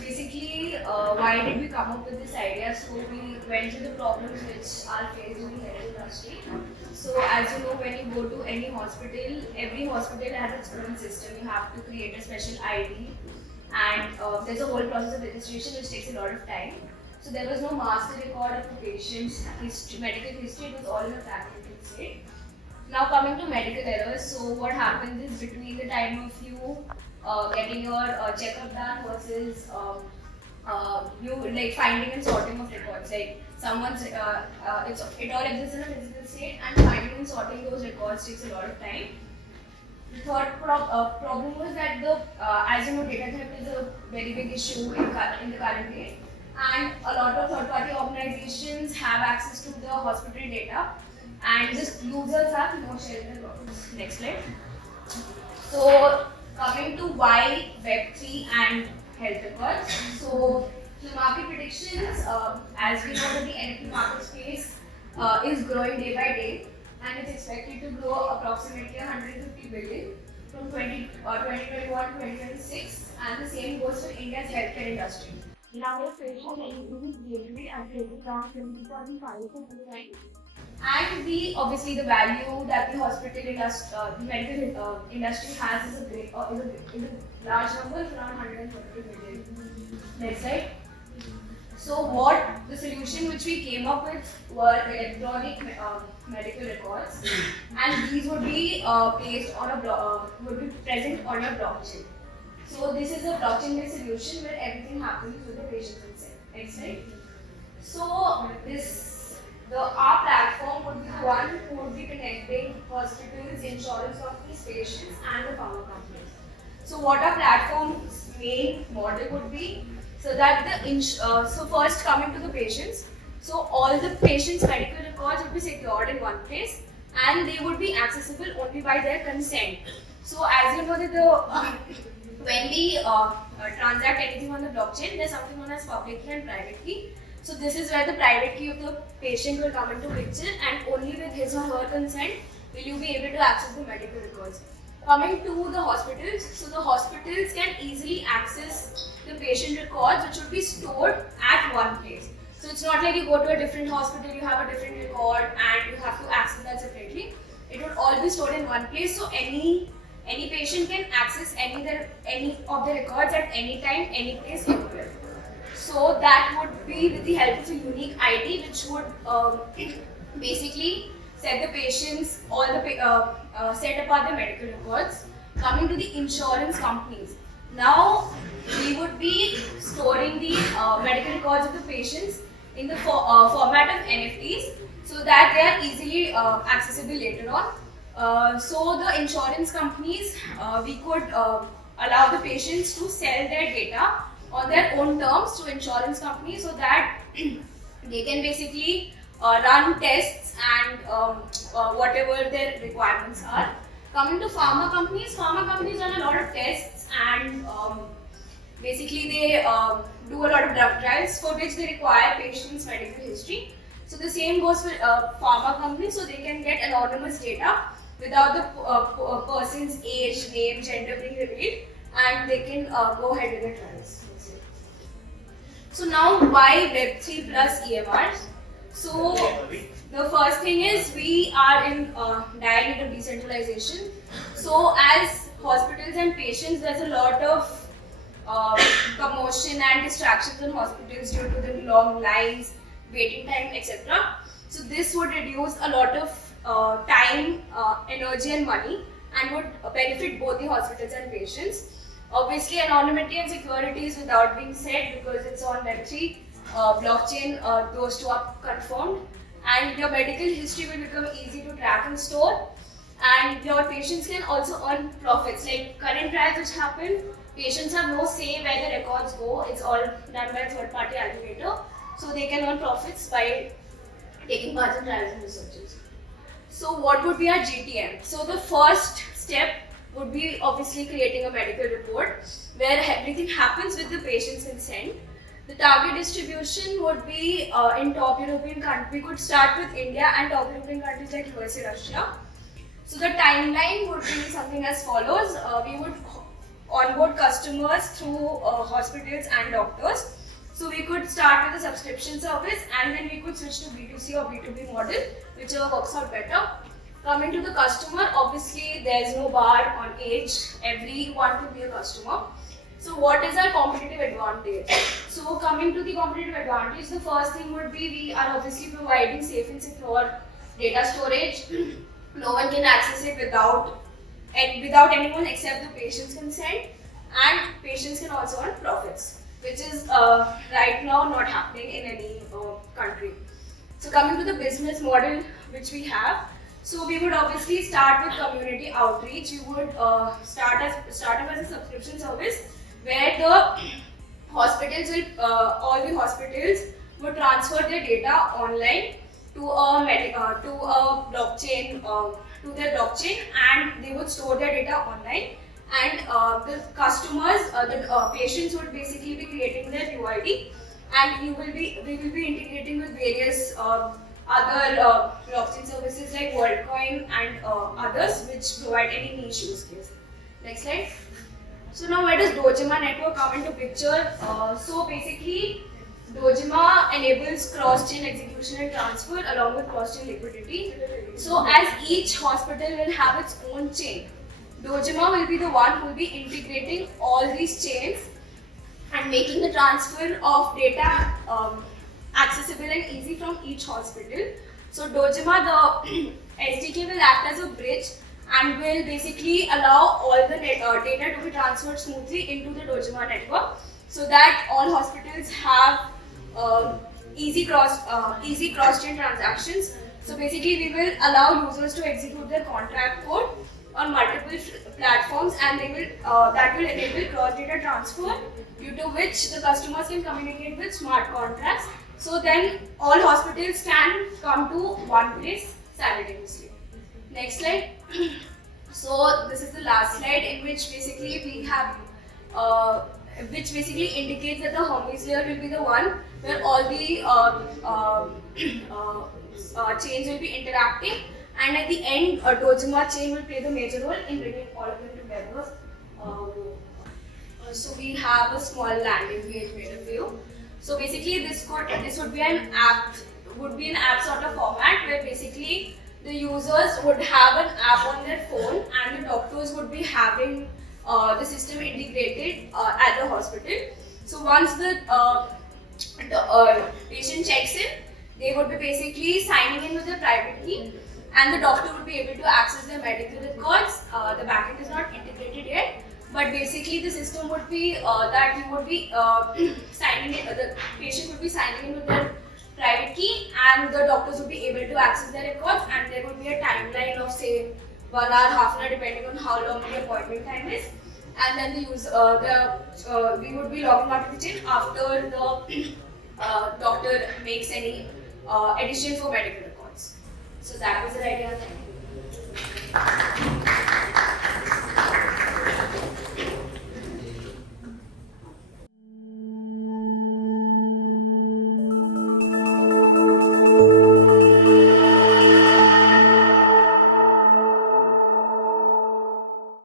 basically, why did we come up with this idea? So we went through the problems which are faced in the health industry. So as you know, when you go to any hospital, every hospital has its own system. You have to create a special ID, and there's a whole process of registration which takes a lot of time. So there was no master record of the patient's history, medical history. It was all in a fragmented state. Now coming to medical errors, so what happens is between the time of you getting your checkup done versus you like finding and sorting of records. Like someone's, it all exists in a physical state, and finding and sorting those records takes a lot of time. The third problem was that as you know, data theft is a very big issue in the current day, and a lot of third-party organizations have access to the hospital data, and the users have no share in the profits. Next slide. So coming to why Web3 and health records. So the market predictions, as we know that the NFT market space is growing day by day, and it's expected to grow approximately 150 billion from 2021 to 2026, and the same goes for India's healthcare industry. Now the patient is globally at around 20.5 to 29. And obviously the value that the hospital industry, the medical industry has is a large number, around 130 million. Next slide. So what the solution which we came up with were electronic medical records, and these would be placed on a would be present on a blockchain. So this is a blockchain-based solution where everything happens with the patient's consent. Next slide. So our platform would be the one who would be connecting hospitals, insurance companies, patients, and the pharma companies. So what our platform's main model would be, so that so first coming to the patients, so all the patients' medical records would be secured in one place, and they would be accessible only by their consent. So as you know that when we transact anything on the blockchain, there's something known as public key and private key. So this is where the private key of the patient will come into picture, and only with his or her consent will you be able to access the medical records. Coming to the hospitals, so the hospitals can easily access the patient records, which would be stored at one place. So it's not like you go to a different hospital, you have a different record and you have to access that separately. It would all be stored in one place, so any patient can access any of the records at any time, any place, anywhere. So that would be with the help of a unique ID, which would basically set the patients, set apart the medical records. Coming to the insurance companies, now we would be storing the medical records of the patients in the format of NFTs, so that they are easily accessible later on. So the insurance companies, we could allow the patients to sell their data on their own terms to insurance companies, so that they can basically run tests and whatever their requirements are. Coming to pharma companies run a lot of tests, and basically they do a lot of drug trials for which they require patients' medical history. So the same goes for pharma companies, so they can get anonymous data without the person's age, name, gender being revealed, and they can go ahead with the trials. So now why Web3 plus EMRs? So the first thing is we are in dire need of decentralization. So as hospitals and patients, there's a lot of commotion and distractions in hospitals due to the long lines, waiting time, etc. So this would reduce a lot of time, energy and money, and would benefit both the hospitals and patients. Obviously, anonymity and security is without being said, because it's on Web3 blockchain, those two are confirmed, and your medical history will become easy to track and store, and your patients can also earn profits. Like current trials which happen, patients have no say where the records go, it's all done by a third-party aggregator, so they can earn profits by taking part in trials and researches. So what would be our GTM? So the first step would be obviously creating a medical report where everything happens with the patient's consent. The target distribution would be in top European countries. We could start with India and top European countries like USA, Russia. So the timeline would be something as follows. We would onboard customers through hospitals and doctors. So we could start with a subscription service and then we could switch to B2C or B2B model, whichever works out better. Coming to the customer, obviously there's no bar on age, everyone can be a customer. So what is our competitive advantage? So coming to the competitive advantage, the first thing would be we are obviously providing safe and secure data storage. No one can access it without anyone except the patient's consent, and patients can also earn profits, which is right now not happening in any country. So coming to the business model which we have, so we would obviously start with community outreach. We would start up as a subscription service where the hospitals will, all the hospitals would transfer their data online to a blockchain, to their blockchain, and they would store their data online. And the customers, the patients would basically be creating their UID, and we will be integrating with various other blockchain services like WorldCoin and others which provide any niche use case. Next slide. So now where does Dojima network come into picture? So basically Dojima enables cross-chain execution and transfer along with cross-chain liquidity. So as each hospital will have its own chain, Dojima will be the one who will be integrating all these chains and making the transfer of data accessible and easy from each hospital. So Dojima, the SDK will act as a bridge and will basically allow all the data to be transferred smoothly into the Dojima network, so that all hospitals have easy cross-chain transactions. So basically we will allow users to execute their contract code on multiple platforms, and they will that will enable cross-data transfer, due to which the customers can communicate with smart contracts. So then all hospitals can come to one place simultaneously. Next slide. So this is the last slide, in which basically we have which basically indicates that the Hermes layer will be the one where all the chains will be interacting, and at the end Dojima chain will play the major role in bringing all of them together. So we have a small landing page made of you. So basically this would be an app sort of format, where basically the users would have an app on their phone and the doctors would be having the system integrated at the hospital. So once the patient checks in, they would be basically signing in with their private key, and the doctor would be able to access their medical records. The backend is not integrated yet, but basically the system would be that you would be signing in, the patient would be signing in with their private key, and the doctors would be able to access their records, and there would be a timeline of say 1 hour, half an hour, depending on how long the appointment time is. And then we would be logging out of the chain after the doctor makes any addition for medical records. So that was the idea. Thank you.